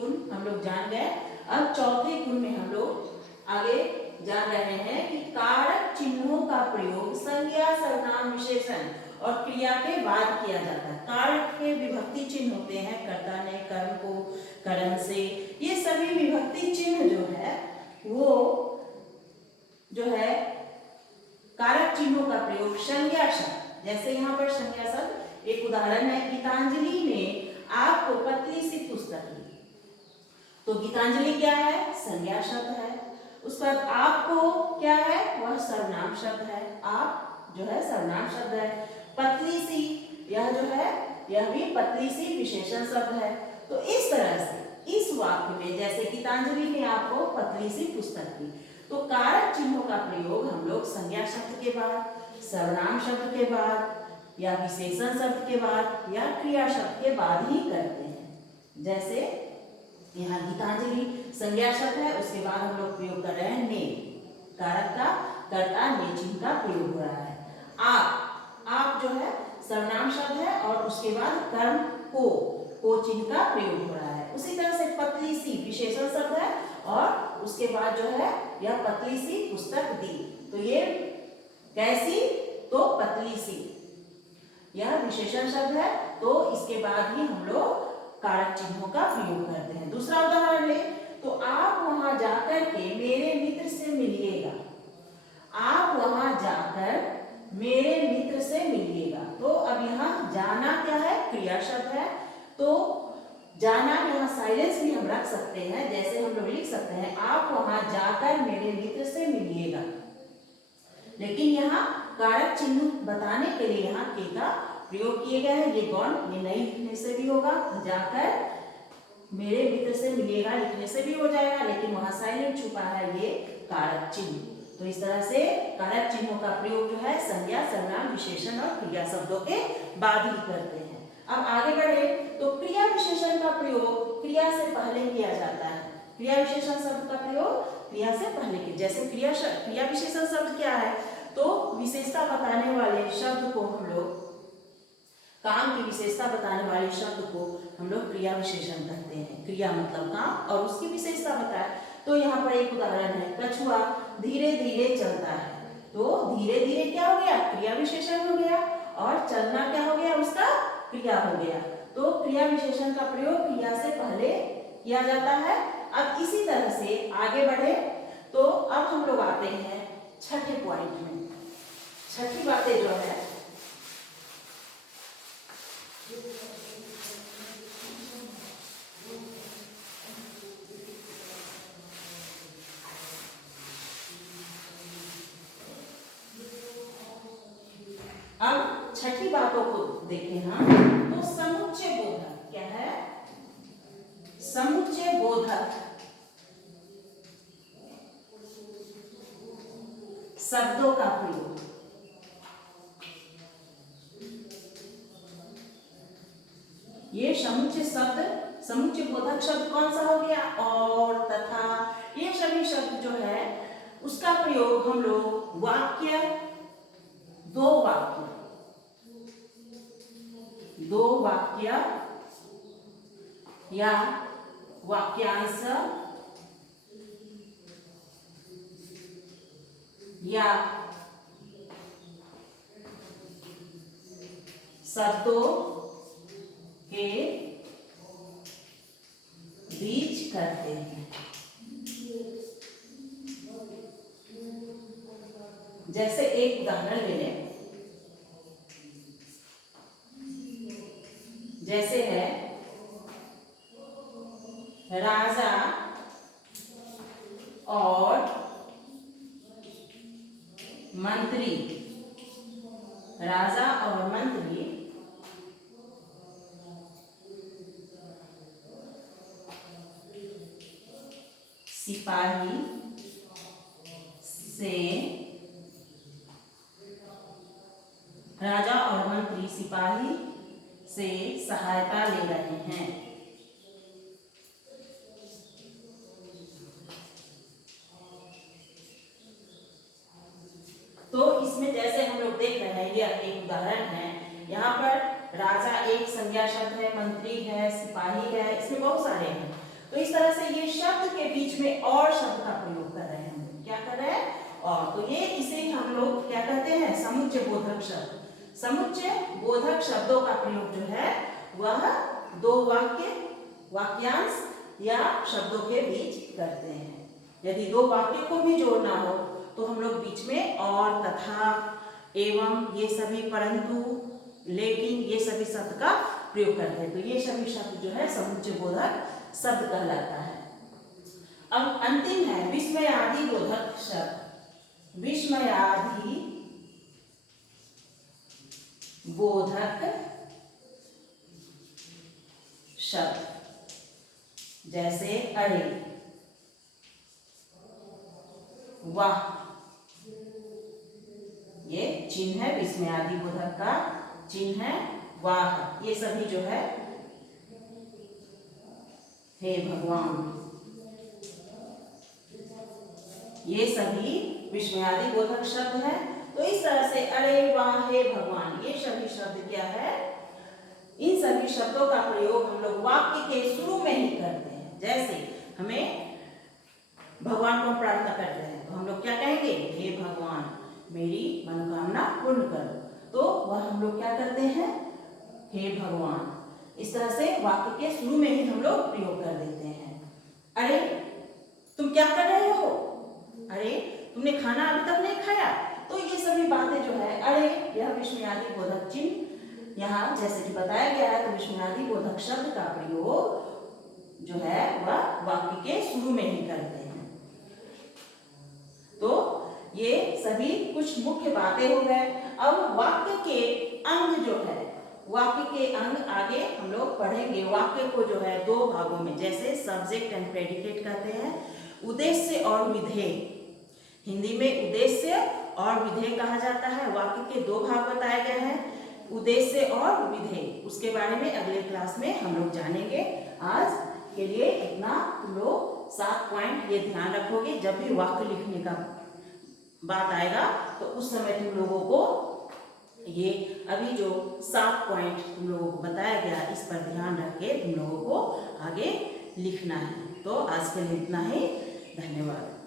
गुण हम लोग जान गए। अब चौथे गुण में हम लोग आगे जान रहे हैं कि कारक चिन्हों का प्रयोग संज्ञा, सर्वनाम, विशेषण और क्रिया के बाद किया जाता है। कारक के विभक्ति चिन्ह होते हैं, कर्ता ने कर्म को करण से, ये सभी विभक्ति चिन्ह जो है वो जो है कारक चिन्हों का प्रयोग संज्ञा शब्द, जैसे यहाँ पर संज्ञा शब्द एक उदाहरण है, गीतांजलि ने आपको पतली सी पुस्तक दी, तो गीतांजलि क्या है? संज्ञा शब्द है। उसके बाद आपको क्या है? वह सर्वनाम शब्द है, आप जो है सर्वनाम शब्द है। पतली सी, यह जो है यह भी पतली सी विशेषण शब्द है। तो इस तरह से इस वाक्य में जैसे गीतांजलि ने आपको पतली सी पुस्तक दी, तो कारक चिन्हों का प्रयोग हम लोग संज्ञा शब्द के बाद, सर्वनाम शब्द के बाद या विशेषण शब्द के बाद या क्रिया शब्द के बाद ही करते हैं। जैसे यहाँ गीतांजलि संज्ञा शब्द है, उसके बाद हम लोग प्रयोग कर रहे हैं ने, कारक का कर्ता ने चिन्ह का प्रयोग हो रहा है। आप जो है सर्वनाम शब्द है और उसके बाद कर्म को चिन्ह का प्रयोग हो रहा है। उसी तरह से पतली सी विशेषण शब्द है और उसके बाद जो है यह पतली सी पुस्तक दी, तो ये कैसी? तो पतली सी, यह विशेषण शब्द है, तो इसके बाद ही हम लोग कारक चिन्हों का प्रयोग करते हैं। दूसरा उदाहरण ले, तो आप वहां जाकर के मेरे मित्र से मिलिएगा। आप वहां जाकर मेरे मित्र से मिलिएगा, तो अब यहाँ जाना क्या है? क्रिया शब्द है, तो जाना यहाँ साइलेंस भी हम रख सकते हैं, जैसे हम लोग लिख सकते हैं आप वहां जाकर मेरे मित्र से मिलिएगा। लेकिन यहाँ कारक चिन्ह बताने के लिए यहाँ के का प्रयोग किए गए हैं। ये गौण, ये नहीं लिखने से भी होगा, जाकर मेरे मित्र से मिलिएगा लिखने से भी हो जाएगा, लेकिन वहां साइलेंट छुपा है ये कारक चिन्ह। तो इस तरह से कारक चिन्हों का प्रयोग जो है संज्ञा, सर्वनाम, विशेषण और क्रिया शब्दों के बाद ही करते हैं। अब आगे बढ़े, तो क्रिया विशेषण का प्रयोग क्रिया से पहले किया जाता है। क्रिया विशेषण शब्द का प्रयोग क्रिया से पहले के, जैसे क्रिया विशेषण शब्द क्या है? तो विशेषता बताने वाले शब्द को हम लोग, काम की विशेषता बताने वाले शब्द को हम लोग क्रिया विशेषण कहते हैं। क्रिया मतलब काम और उसकी विशेषता बताए, तो यहाँ पर एक उदाहरण है, कछुआ धीरे धीरे चलता है, तो धीरे धीरे क्या हो गया? क्रिया विशेषण हो गया, और चलना क्या हो गया? उसका क्रिया हो गया। तो क्रिया विशेषण का प्रयोग क्रिया से पहले किया जाता है। अब इसी तरह से आगे बढ़े, तो अब हम लोग आते हैं छठे पॉइंट में। छठी बातें जो है अब छठी बातों को देखें हम, तो समुच्चय बोधक क्या है? समुच्चय बोधक शब्दों का प्रयोग। ये समुच्चय शब्द, समुच्चय बोधक शब्द कौन सा हो गया? और, तथा, ये सभी शब्द जो है उसका प्रयोग हम लोग वाक्य, दो वाक्य या वाक्यांश या शब्दों के बीच करते हैं। जैसे एक उदाहरण ले लें, जैसे है राजा और मंत्री। राजा और मंत्री सिपाही से, राजा और मंत्री सिपाही से सहायता ले रहे हैं। तो इसमें जैसे हम लोग देख रहे हैं, यह एक उदाहरण है। यहाँ पर राजा एक संज्ञा शब्द है, मंत्री है, सिपाही है, इसमें बहुत सारे हैं। तो इस तरह से ये शब्द के बीच में और शब्द का प्रयोग कर रहे हैं। क्या कर रहे हैं? और तो ये इसे हम लोग क्या कहते हैं? समुच्चय बोधक शब्द। समुच्चय बोधक शब्दों का प्रयोग जो है वह दो वाक्यांश या शब्दों के बीच करते हैं। यदि दो वाक्य को भी जोड़ना हो तो हम लोग बीच में और, तथा, एवं, ये सभी, परंतु, लेकिन, ये सभी शब्द का प्रयोग करते हैं। तो ये सभी शब्द जो है समुच्चय बोधक शब्द कहलाता है। अब अंतिम है विस्मयादि बोधक शब्द। विस्मयादि बोधक शब्द जैसे अरे, वाह, ये चिन्ह है विस्मयादि बोधक का चिन्ह है वाह। ये सभी जो है हे भगवान, ये सभी विस्मयादि बोधक शब्द है। तो इस तरह से अरे, वाह, हे भगवान, ये सभी शब्द क्या है? इन सभी शब्दों का प्रयोग हम लोग वाक्य के शुरू में ही करते हैं। जैसे हमें भगवान को प्रार्थना करते हैं तो हम लोग क्या कहेंगे? हे भगवान, मेरी मनोकामना पूर्ण करो। तो वह हम लोग क्या करते हैं? हे भगवान। इस तरह से वाक्य के शुरू में ही हम लोग प्रयोग कर देते हैं। अरे, तुम क्या कर रहे हो? अरे, तुमने खाना अभी तक नहीं खाया? तो ये सभी बातें जो है अरे, यह विस्मयादि बोधक चिन्ह यहाँ जैसे कि बताया गया है। तो विस्मयादि बोधक शब्द का प्रयोग जो है वह वाक्य के शुरू में ही करते हैं। तो ये सभी कुछ मुख्य बातें हो गए। अब वाक्य के अंग जो है, वाक्य के अंग आगे हम लोग पढ़ेंगे। वाक्य को जो है दो भागों में, जैसे सब्जेक्ट एंड प्रेडिकेट कहते हैं, उद्देश्य और विधेय। हिंदी में उद्देश्य और विधेय कहा जाता है। वाक्य के दो भाग बताए गए हैं, उद्देश्य और विधेय। उसके बारे में अगले क्लास में हम लोग जानेंगे। आज के लिए इतना। तुम लोग 7 पॉइंट ये ध्यान रखोगे। जब भी वाक्य लिखने का बात आएगा तो उस समय तुम लोगों को ये अभी जो 7 पॉइंट तुम लोगों को बताया गया, इस पर ध्यान रख के तुम लोगों को आगे लिखना है। तो आज के लिए इतना ही। धन्यवाद।